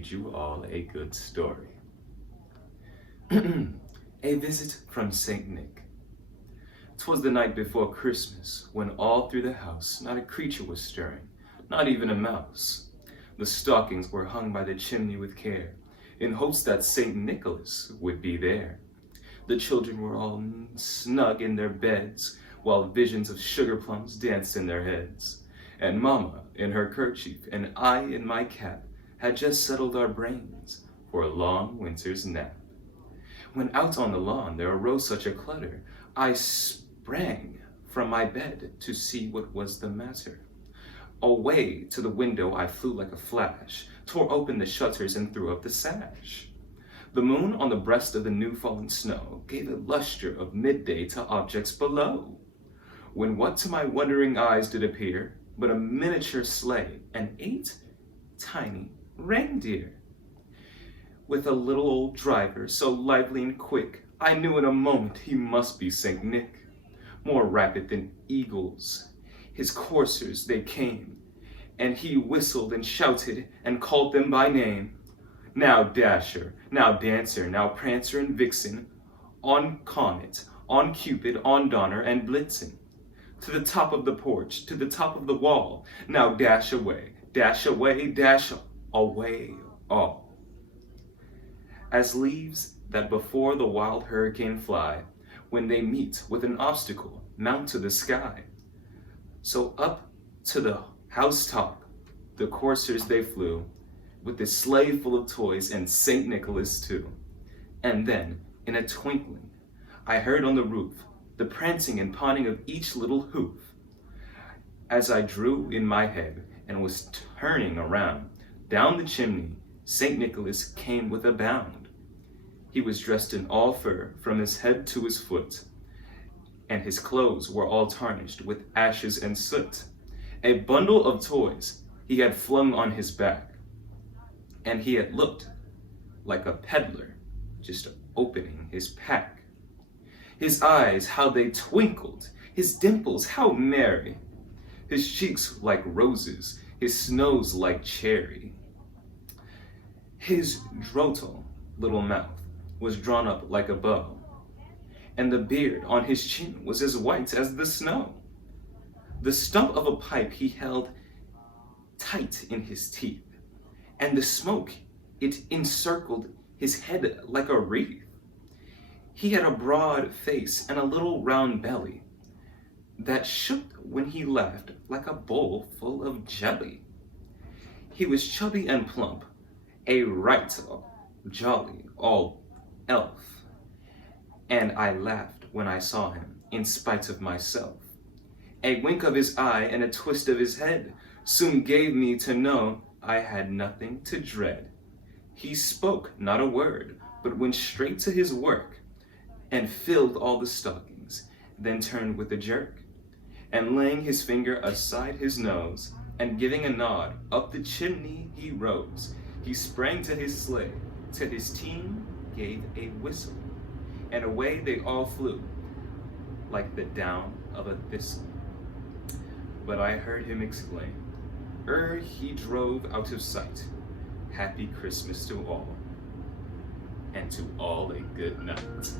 read you all a good story. A visit from Saint Nick. 'Twas the night before Christmas, when all through the house not a creature was stirring, not even a mouse. The stockings were hung by the chimney with care, in hopes that Saint Nicholas would be there. The children were all snug in their beds, while visions of sugar plums danced in their heads. And Mama, in her kerchief, and I in my cap, had just settled our brains for a long winter's nap. When out on the lawn there arose such a clutter, I sprang from my bed to see what was the matter. Away to the window I flew like a flash, tore open the shutters and threw up the sash. The moon on the breast of the new-fallen snow gave a lustre of midday to objects below, when what to my wondering eyes did appear but a miniature sleigh and 8 tiny reindeer. With a little old driver, so lively and quick, I knew in a moment he must be Saint Nick. More rapid than eagles, his coursers they came, and he whistled and shouted and called them by name. Now Dasher, now Dancer, now Prancer and Vixen, on Comet, on Cupid, on Donner and Blitzen. To the top of the porch, to the top of the wall, now dash away, dash away, dash away all. As leaves that before the wild hurricane fly, when they meet with an obstacle, mount to the sky. So up to the housetop, the coursers they flew, with the sleigh full of toys and Saint Nicholas too. And then, in a twinkling, I heard on the roof the prancing and pawing of each little hoof. As I drew in my head and was turning around, down the chimney, Saint Nicholas came with a bound. He was dressed in all fur from his head to his foot, and his clothes were all tarnished with ashes and soot. A bundle of toys he had flung on his back, and he had looked like a peddler just opening his pack. His eyes, how they twinkled, his dimples, how merry, his cheeks like roses, his nose like cherry. His droll little mouth was drawn up like a bow, and the beard on his chin was as white as the snow. The stump of a pipe he held tight in his teeth, and the smoke, it encircled his head like a wreath. He had a broad face and a little round belly that shook when he laughed like a bowl full of jelly. He was chubby and plump, a right jolly old elf, and I laughed when I saw him, in spite of myself. A wink of his eye and a twist of his head soon gave me to know I had nothing to dread. He spoke not a word, but went straight to his work, and filled all the stockings, then turned with a jerk, and laying his finger aside his nose, and giving a nod, up the chimney he rose. He sprang to his sleigh, to his team gave a whistle, and away they all flew, like the down of a thistle. But I heard him exclaim, ere he drove out of sight, Happy Christmas to all, and to all a good night.